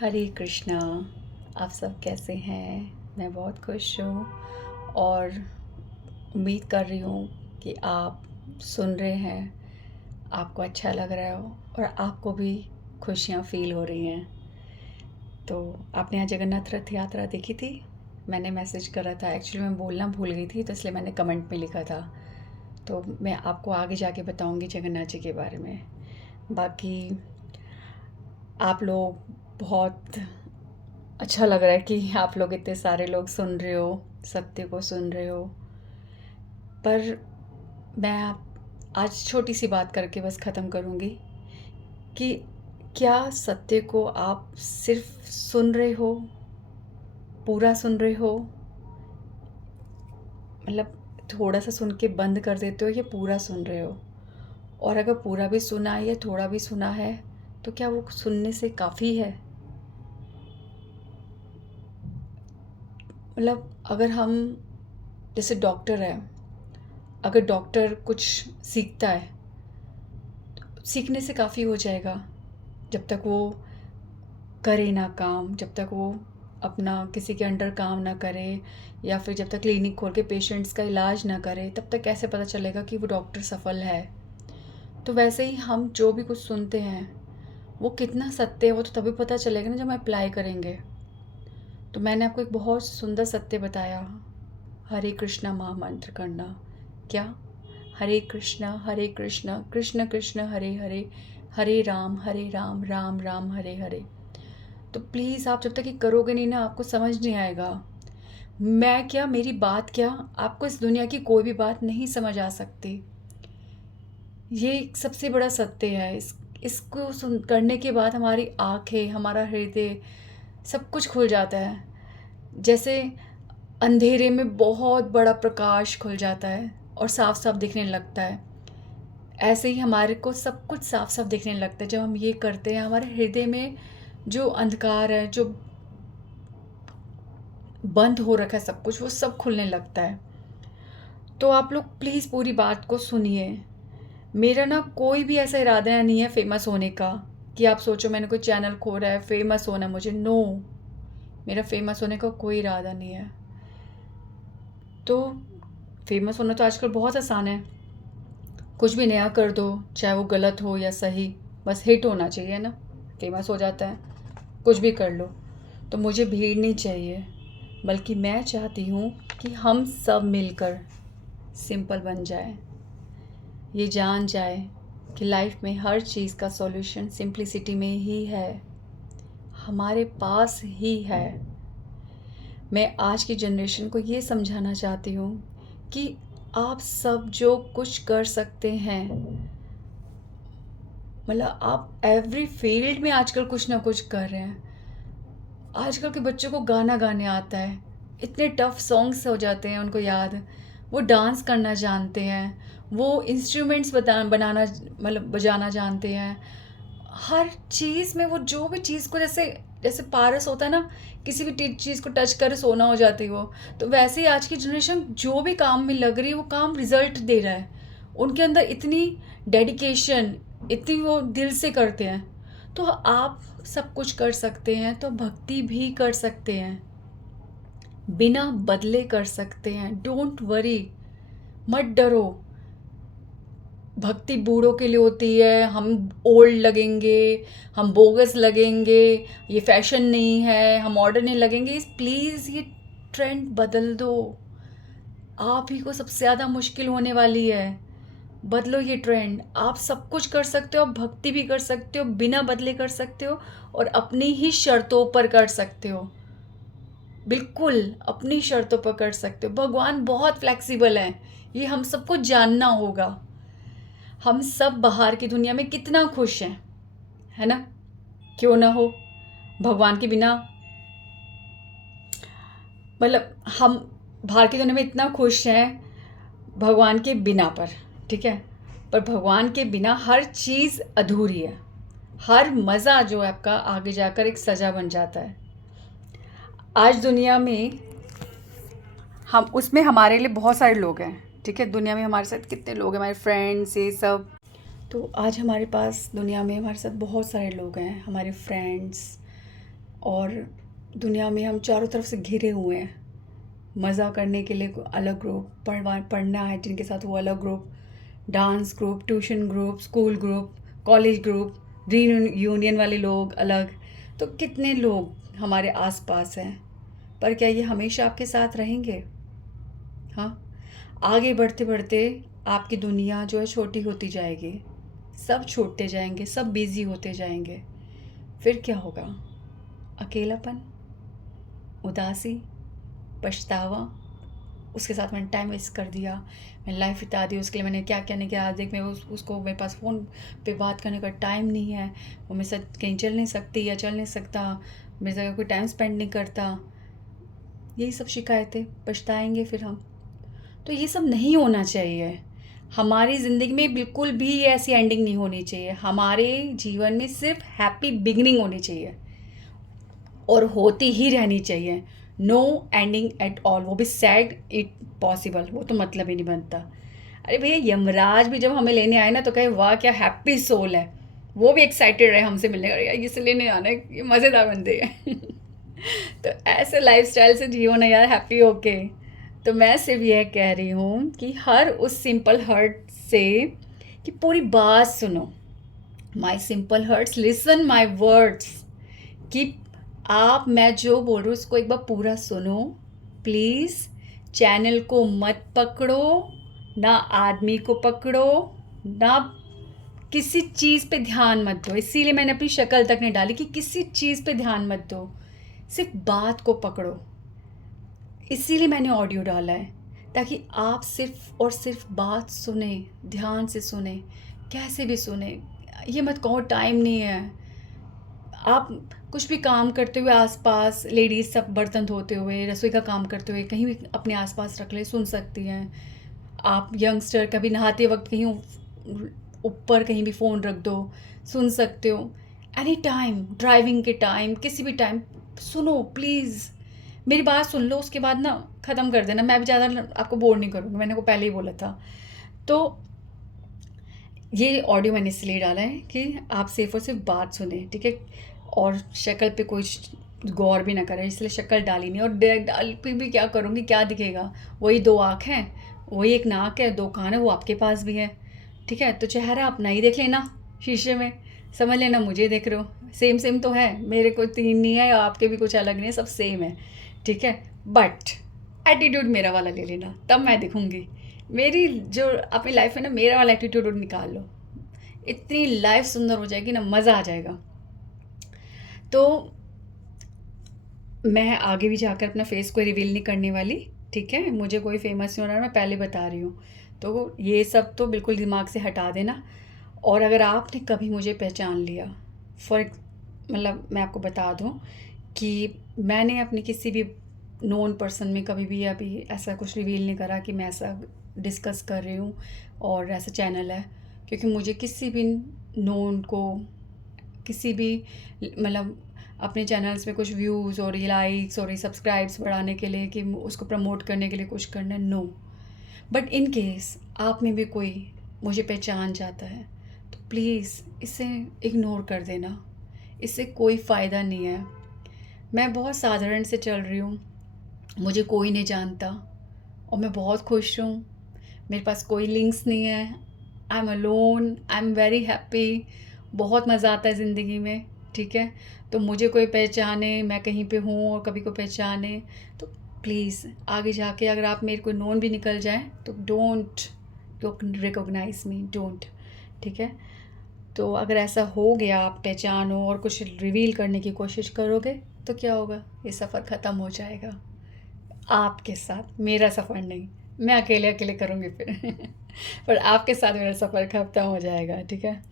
हरे कृष्णा। आप सब कैसे हैं? मैं बहुत खुश हूँ और उम्मीद कर रही हूँ कि आप सुन रहे हैं, आपको अच्छा लग रहा हो और आपको भी खुशियाँ फ़ील हो रही हैं। तो आपने यहाँ जगन्नाथ रथ यात्रा देखी थी? मैंने मैसेज करा था, एक्चुअली मैं बोलना भूल गई थी तो इसलिए मैंने कमेंट में लिखा था। तो मैं आपको आगे जाके बताऊँगी जगन्नाथ जी के बारे में। बाकी आप लोग बहुत अच्छा लग रहा है कि आप लोग इतने सारे लोग सुन रहे हो, सत्य को सुन रहे हो। पर मैं आप आज छोटी सी बात करके बस ख़त्म करूँगी कि क्या सत्य को आप सिर्फ सुन रहे हो, पूरा सुन रहे हो, मतलब थोड़ा सा सुन के बंद कर देते हो या पूरा सुन रहे हो? और अगर पूरा भी सुना है या थोड़ा भी सुना है तो क्या वो सुनने से काफ़ी है? मतलब अगर हम जैसे डॉक्टर है, अगर डॉक्टर कुछ सीखता है, सीखने से काफ़ी हो जाएगा। जब तक वो करे ना काम, जब तक वो अपना किसी के अंडर काम ना करे या फिर जब तक क्लिनिक खोल के पेशेंट्स का इलाज ना करे, तब तक कैसे पता चलेगा कि वो डॉक्टर सफल है? तो वैसे ही हम जो भी कुछ सुनते हैं वो कितना सत्य है वो तो तभी पता चलेगा ना जब हम अप्लाई करेंगे। तो मैंने आपको एक बहुत सुंदर सत्य बताया, हरे कृष्णा महामंत्र करना। क्या? हरे कृष्णा कृष्ण कृष्ण हरे हरे, हरे राम राम राम हरे हरे। तो प्लीज़ आप जब तक ये करोगे नहीं ना, आपको समझ नहीं आएगा। मैं क्या, मेरी बात क्या, आपको इस दुनिया की कोई भी बात नहीं समझ आ सकती। ये एक सबसे बड़ा सत्य है। इसको सुन करने के बाद हमारी आँखें, हमारा हृदय, सब कुछ खुल जाता है। जैसे अंधेरे में बहुत बड़ा प्रकाश खुल जाता है और साफ साफ दिखने लगता है, ऐसे ही हमारे को सब कुछ साफ साफ दिखने लगता है। जब हम ये करते हैं, हमारे हृदय में जो अंधकार है, जो बंद हो रखा है सब कुछ, वो सब खुलने लगता है। तो आप लोग प्लीज़ पूरी बात को सुनिए। मेरा ना कोई भी ऐसा इरादा नहीं है फेमस होने का कि आप सोचो मैंने कोई चैनल खोला है फेमस होना मुझे। नो, मेरा फेमस होने का कोई इरादा नहीं है। तो फेमस होना तो आजकल बहुत आसान है, कुछ भी नया कर दो, चाहे वो गलत हो या सही, बस हिट होना चाहिए ना, फेमस हो जाता है। कुछ भी कर लो। तो मुझे भीड़ नहीं चाहिए, बल्कि मैं चाहती हूँ कि हम सब मिलकर सिंपल बन जाए, ये जान जाए कि लाइफ में हर चीज़ का सॉल्यूशन सिंप्लिसिटी में ही है, हमारे पास ही है। मैं आज की जनरेशन को ये समझाना चाहती हूँ कि आप सब जो कुछ कर सकते हैं, मतलब आप एवरी फील्ड में आजकल कुछ ना कुछ कर रहे हैं। आजकल के बच्चों को गाना गाने आता है, इतने टफ सॉन्ग्स हो जाते हैं उनको याद, वो डांस करना जानते हैं, वो इंस्ट्रूमेंट्स बनाना मतलब बजाना जानते हैं। हर चीज़ में वो जो भी चीज़ को, जैसे जैसे पारस होता है ना, किसी भी चीज़ को टच कर सोना हो जाती है वो, तो वैसे ही आज की जनरेशन जो भी काम में लग रही है वो काम रिजल्ट दे रहा है। उनके अंदर इतनी डेडिकेशन, इतनी वो दिल से करते हैं। तो आप सब कुछ कर सकते हैं तो भक्ति भी कर सकते हैं, बिना बदले कर सकते हैं। डोंट वरी, मत डरो। भक्ति बूढ़ों के लिए होती है, हम ओल्ड लगेंगे, हम बोगस लगेंगे, ये फैशन नहीं है, हम मॉडर्न नहीं लगेंगे। प्लीज़ ये ट्रेंड बदल दो, आप ही को सबसे ज़्यादा मुश्किल होने वाली है। बदलो ये ट्रेंड। आप सब कुछ कर सकते हो, भक्ति भी कर सकते हो, बिना बदले कर सकते हो और अपनी ही शर्तों पर कर सकते हो। बिल्कुल अपनी शर्तों पर कर सकते हो। भगवान बहुत फ्लेक्सिबल हैं, ये हम सबको जानना होगा। हम सब बाहर की दुनिया में कितना खुश हैं, है ना? क्यों ना हो? भगवान के बिना, मतलब हम बाहर की दुनिया में इतना खुश हैं भगवान के बिना पर, ठीक है? पर भगवान के बिना हर चीज़ अधूरी है। हर मज़ा जो है आपका आगे जाकर एक सज़ा बन जाता है। आज दुनिया में हम उसमें हमारे लिए बहुत सारे लोग हैं, ठीक है? दुनिया में हमारे साथ कितने लोग हैं, हमारे फ्रेंड्स, ये सब। तो आज हमारे पास दुनिया में हमारे साथ बहुत सारे लोग हैं, हमारे फ्रेंड्स, और दुनिया में हम चारों तरफ से घिरे हुए हैं। मज़ा करने के लिए कोई अलग ग्रुप, पढ़ना है जिनके साथ वो अलग group, dance group, tuition group, school group, college group, union वाले लोग अलग। तो कितने लोग हमारे आसपास हैं, पर क्या ये हमेशा आपके साथ रहेंगे? हाँ, आगे बढ़ते बढ़ते आपकी दुनिया जो है छोटी होती जाएगी, सब छूटते जाएंगे, सब बिजी होते जाएंगे। फिर क्या होगा? अकेलापन, उदासी, पछतावा, उसके साथ मैंने टाइम वेस्ट कर दिया, मैंने लाइफ बिता दी, उसके लिए मैंने क्या क्या नहीं किया। आज देख मैं उसको मेरे पास फ़ोन पे बात करने का टाइम नहीं है, वो मेरे साथ कहीं चल नहीं सकती या चल नहीं सकता, मेरे साथ कोई टाइम स्पेंड नहीं करता। यही सब शिकायतें, पछताएंगे फिर हम। तो ये सब नहीं होना चाहिए। हमारी ज़िंदगी में बिल्कुल भी ऐसी एंडिंग नहीं होनी चाहिए। हमारे जीवन में सिर्फ हैप्पी बिगिनिंग होनी चाहिए और होती ही रहनी चाहिए। नो एंडिंग एट ऑल, वो भी सैड इट पॉसिबल, वो तो मतलब ही नहीं बनता। अरे भैया, यमराज भी जब हमें लेने आए ना तो कहे वाह क्या हैप्पी सोल है, वो भी एक्साइटेड रहे हमसे मिलने का, यार इसे लेने आना है, ये मज़ेदार बंदे हैं। तो ऐसे लाइफस्टाइल से जियो ना यार, हैप्पी होके। तो मैं सिर्फ यह कह रही हूँ कि हर उस सिंपल हर्ट से कि पूरी बात सुनो। My simple hearts listen my words, कि आप, मैं जो बोल रही हूँ उसको एक बार पूरा सुनो प्लीज़। चैनल को मत पकड़ो, ना आदमी को पकड़ो, ना किसी चीज़ पे ध्यान मत दो। इसीलिए मैंने अपनी शक्ल तक नहीं डाली कि किसी चीज़ पे ध्यान मत दो, सिर्फ बात को पकड़ो। इसीलिए मैंने ऑडियो डाला है, ताकि आप सिर्फ और सिर्फ बात सुने, ध्यान से सुने, कैसे भी सुने। ये मत कहो टाइम नहीं है। आप कुछ भी काम करते हुए आसपास लेडीज़ सब बर्तन धोते हुए, रसोई का काम करते हुए कहीं भी अपने आसपास रख ले, सुन सकती हैं। आप यंगस्टर कभी नहाते वक्त कहीं ऊपर कहीं भी फ़ोन रख दो, सुन सकते हो। एनी टाइम, ड्राइविंग के टाइम, किसी भी टाइम सुनो प्लीज़। मेरी बात सुन लो, उसके बाद ना ख़त्म कर देना। मैं भी ज़्यादा आपको बोर नहीं करूँगी, मैंने को पहले ही बोला था। तो ये ऑडियो मैंने इसलिए डाला है कि आप सिर्फ और सिर्फ बात सुने, ठीक है? और शक्ल पे कोई गौर भी ना करें, इसलिए शक्ल डाली नहीं। और डाल पे भी क्या करूँगी, क्या दिखेगा? वही 2 आँख हैं, वही 1 नाक है, 2 कान है, वो आपके पास भी है, ठीक है? तो चेहरा अपना ही देख लेना शीशे में, समझ लेना मुझे देख रहे हो। सेम सेम तो है, मेरे को 3 नहीं है, आपके भी कुछ अलग नहीं है, सब सेम है, ठीक है? बट एटीट्यूड मेरा वाला ले लेना, तब मैं दिखूँगी। मेरी जो अपनी लाइफ है ना, मेरा वाला एटीट्यूड निकाल लो, इतनी लाइफ सुंदर हो जाएगी ना, मज़ा आ जाएगा। तो मैं आगे भी जाकर अपना फेस कोई रिवील नहीं करने वाली, ठीक है? मुझे कोई फेमस नहीं होना, मैं पहले बता रही हूँ। तो ये सब तो बिल्कुल दिमाग से हटा देना। और अगर आपने कभी मुझे पहचान लिया, मतलब मैं आपको बता दूँ कि मैंने अपनी किसी भी नोन पर्सन में कभी भी अभी ऐसा कुछ रिवील नहीं करा कि मैं ऐसा डिस्कस कर रही हूँ और ऐसा चैनल है, क्योंकि मुझे किसी भी नोन को, किसी भी मतलब अपने चैनल्स में कुछ व्यूज़ और ये लाइक्स और ये सब्सक्राइब्स बढ़ाने के लिए कि उसको प्रमोट करने के लिए कुछ करना, नो। बट इन केस आप में भी कोई मुझे पहचान जाता है तो प्लीज़ इसे इग्नोर कर देना, इससे कोई फ़ायदा नहीं है। मैं बहुत साधारण से चल रही हूँ, मुझे कोई नहीं जानता और मैं बहुत खुश हूँ। मेरे पास कोई लिंक्स नहीं है, I am alone, I am very happy. बहुत मज़ा आता है ज़िंदगी में, ठीक है? तो मुझे कोई पहचाने, मैं कहीं पे हूँ और कभी को पहचाने, तो प्लीज़ आगे जाके अगर आप मेरे को नोन भी निकल जाए तो डोंट रिकॉग्नाइज मी, डोंट, ठीक है? तो अगर ऐसा हो गया, आप पहचानो और कुछ रिवील करने की कोशिश करोगे तो क्या होगा? ये सफ़र ख़त्म हो जाएगा आपके साथ, मेरा सफ़र नहीं। मैं अकेले अकेले करूँगी फिर। पर आपके साथ मेरा सफ़र ख़त्म हो जाएगा, ठीक है?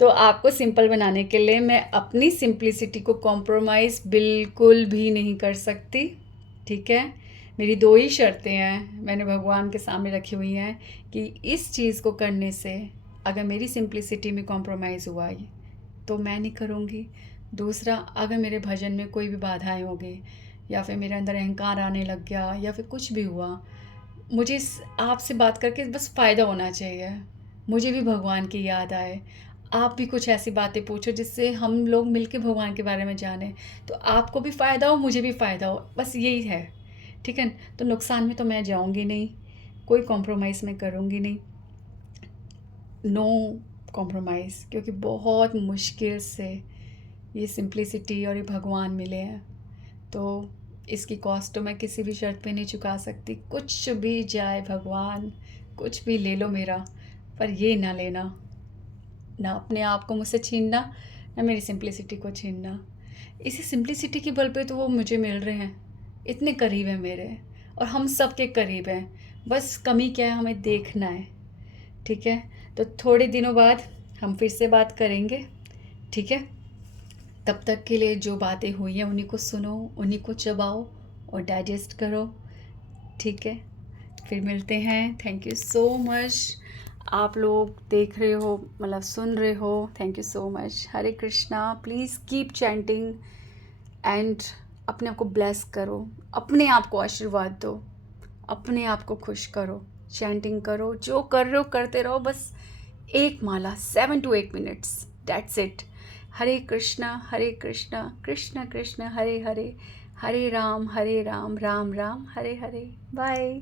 तो आपको सिंपल बनाने के लिए मैं अपनी सिंप्लिसिटी को कॉम्प्रोमाइज़ बिल्कुल भी नहीं कर सकती, ठीक है? मेरी 2 ही शर्तें हैं, मैंने भगवान के सामने रखी हुई हैं कि इस चीज़ को करने से अगर मेरी सिंप्लिसिटी में कॉम्प्रोमाइज़ हुआ तो मैं नहीं करूँगी। दूसरा, अगर मेरे भजन में कोई भी बाधाएं हो गई या फिर मेरे अंदर अहंकार आने लग गया या फिर कुछ भी हुआ, मुझे आपसे बात करके बस फ़ायदा होना चाहिए, मुझे भी भगवान की याद आए, आप भी कुछ ऐसी बातें पूछो जिससे हम लोग मिलके भगवान के बारे में जानें, तो आपको भी फ़ायदा हो, मुझे भी फ़ायदा हो, बस यही है, ठीक है? तो नुकसान में तो मैं जाऊँगी नहीं, कोई कॉम्प्रोमाइज़ मैं करूँगी नहीं, नो कॉम्प्रोमाइज़, क्योंकि बहुत मुश्किल से ये सिंप्लिसिटी और ये भगवान मिले हैं। तो इसकी कॉस्ट तो मैं किसी भी शर्त पे नहीं चुका सकती। कुछ भी जाए भगवान, कुछ भी ले लो मेरा, पर ये ना लेना, ना अपने आप को मुझसे छीनना, ना मेरी सिंप्लिसिटी को छीनना। इसी सिंप्लिसिटी के बल पे तो वो मुझे मिल रहे हैं, इतने करीब हैं मेरे, और हम सब के करीब हैं। बस कमी क्या है, हमें देखना है, ठीक है? तो थोड़े दिनों बाद हम फिर से बात करेंगे, ठीक है? तब तक के लिए जो बातें हुई हैं उन्हीं को सुनो, उन्हीं को चबाओ और डाइजेस्ट करो, ठीक है? फिर मिलते हैं। Thank you so much. आप लोग देख रहे हो, मतलब सुन रहे हो, thank you so much. Hare Krishna. Please keep chanting and अपने आप को ब्लेस करो, अपने आप को आशीर्वाद दो, अपने आप को खुश करो, चैंटिंग करो, जो कर रहे हो करते रहो, बस एक माला 7 to 8 minutes, that's it. Hare Krishna Krishna Krishna Hare Hare, Hare Ram Ram Ram Hare Hare. Bye.